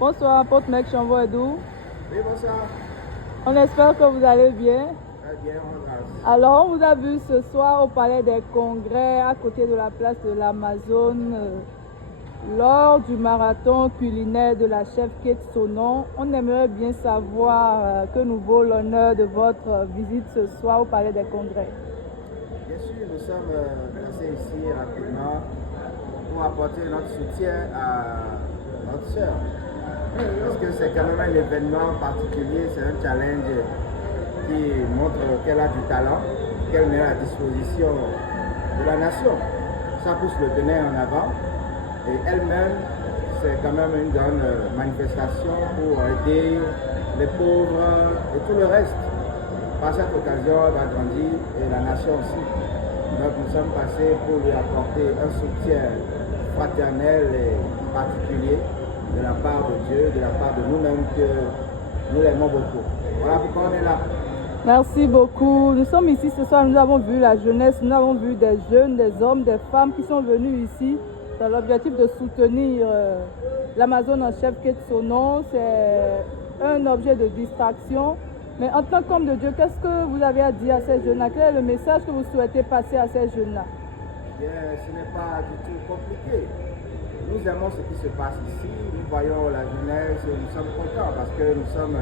Bonsoir, apôtre Mec Chanvoedou. Oui, bonsoir. On espère que vous allez bien. Très bien, on grâce. Alors, on vous a vu ce soir au Palais des Congrès, à côté de la place de l'Amazone, lors du marathon culinaire de la chef Kate Sonon. On aimerait bien savoir que nous vaut l'honneur de votre visite ce soir au Palais des Congrès. Bien sûr, nous sommes passés ici rapidement pour apporter notre soutien à notre sœur. Parce que c'est quand même un événement particulier, c'est un challenge qui montre qu'elle a du talent, qu'elle met à la disposition de la nation. Ça pousse le Bénin en avant et elle-même, c'est quand même une grande manifestation pour aider les pauvres et tout le reste. Par cette occasion, elle va grandir et la nation aussi. Donc nous sommes passés pour lui apporter un soutien fraternel et particulier de la part de Dieu, de la part de nous-mêmes, que nous l'aimons beaucoup. Voilà pourquoi on est là. Merci beaucoup. Nous sommes ici ce soir, nous avons vu la jeunesse, nous avons vu des jeunes, des hommes, des femmes qui sont venus ici dans l'objectif de soutenir l'Amazone en chef Kate Sonon. C'est un objet de distraction. Mais en tant qu'homme de Dieu, qu'est-ce que vous avez à dire à ces jeunes-là? Quel est le message que vous souhaitez passer à ces jeunes-là? Bien, ce n'est pas du tout compliqué. Nous aimons ce qui se passe ici, nous voyons la jeunesse et nous sommes contents parce que nous sommes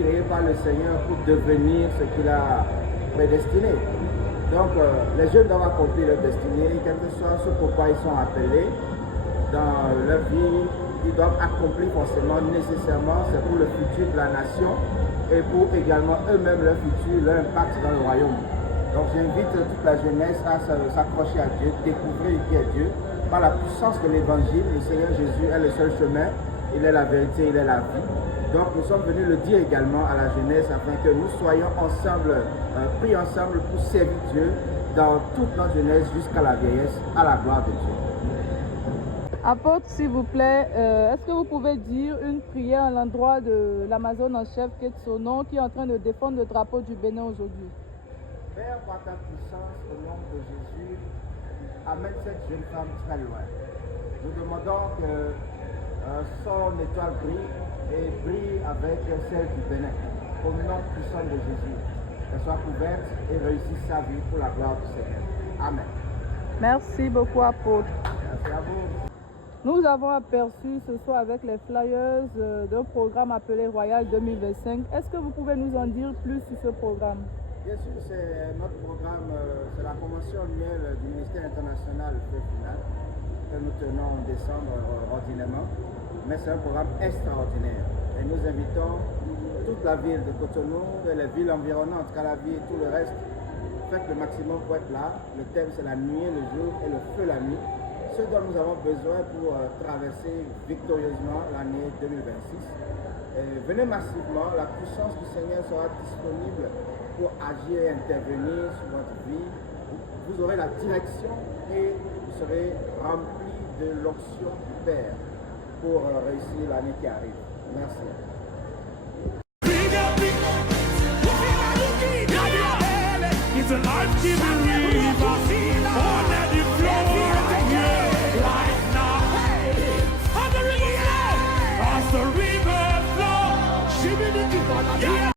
créés par le Seigneur pour devenir ce qu'il a prédestiné. Donc les jeunes doivent accomplir leur destinée, quel que soit ce pourquoi ils sont appelés dans leur vie, ils doivent accomplir forcément, nécessairement, c'est pour le futur de la nation et pour également eux-mêmes leur futur, leur impact dans le royaume. Donc j'invite toute la jeunesse à s'accrocher à Dieu, découvrir qui est Dieu. Par la puissance de l'évangile, le Seigneur Jésus est le seul chemin, il est la vérité, il est la vie. Donc nous sommes venus le dire également à la jeunesse afin que nous soyons ensemble, pris ensemble pour servir Dieu dans toute notre jeunesse jusqu'à la vieillesse, à la gloire de Dieu. Apôtre, s'il vous plaît, est-ce que vous pouvez dire une prière à l'endroit de l'Amazone en chef Kate Sonon qui est en train de défendre le drapeau du Bénin aujourd'hui? Père, par ta puissance, au nom de Jésus, amène cette jeune femme très loin. Nous demandons que son étoile brille et brille avec celle du Bénin. Au nom puissant de Jésus, qu'elle soit couverte et réussisse sa vie pour la gloire du Seigneur. Amen. Merci beaucoup, apôtre. Merci à vous. Nous avons aperçu ce soir avec les flyers d'un programme appelé Royal 2025. Est-ce que vous pouvez nous en dire plus sur ce programme? Bien sûr, c'est notre programme, c'est la convention annuelle du ministère international Feu Final que nous tenons en décembre ordinairement, mais c'est un programme extraordinaire. Et nous invitons toute la ville de Cotonou et les villes environnantes, Calavi et tout le reste. Faites le maximum pour être là. Le thème c'est la nuit, le jour et le feu la nuit. Ce dont nous avons besoin pour traverser victorieusement l'année 2026. Venez massivement, la puissance du Seigneur sera disponible pour agir et intervenir sur votre vie. Vous aurez la direction et vous serez rempli de l'onction du Père pour réussir l'année qui arrive. Merci.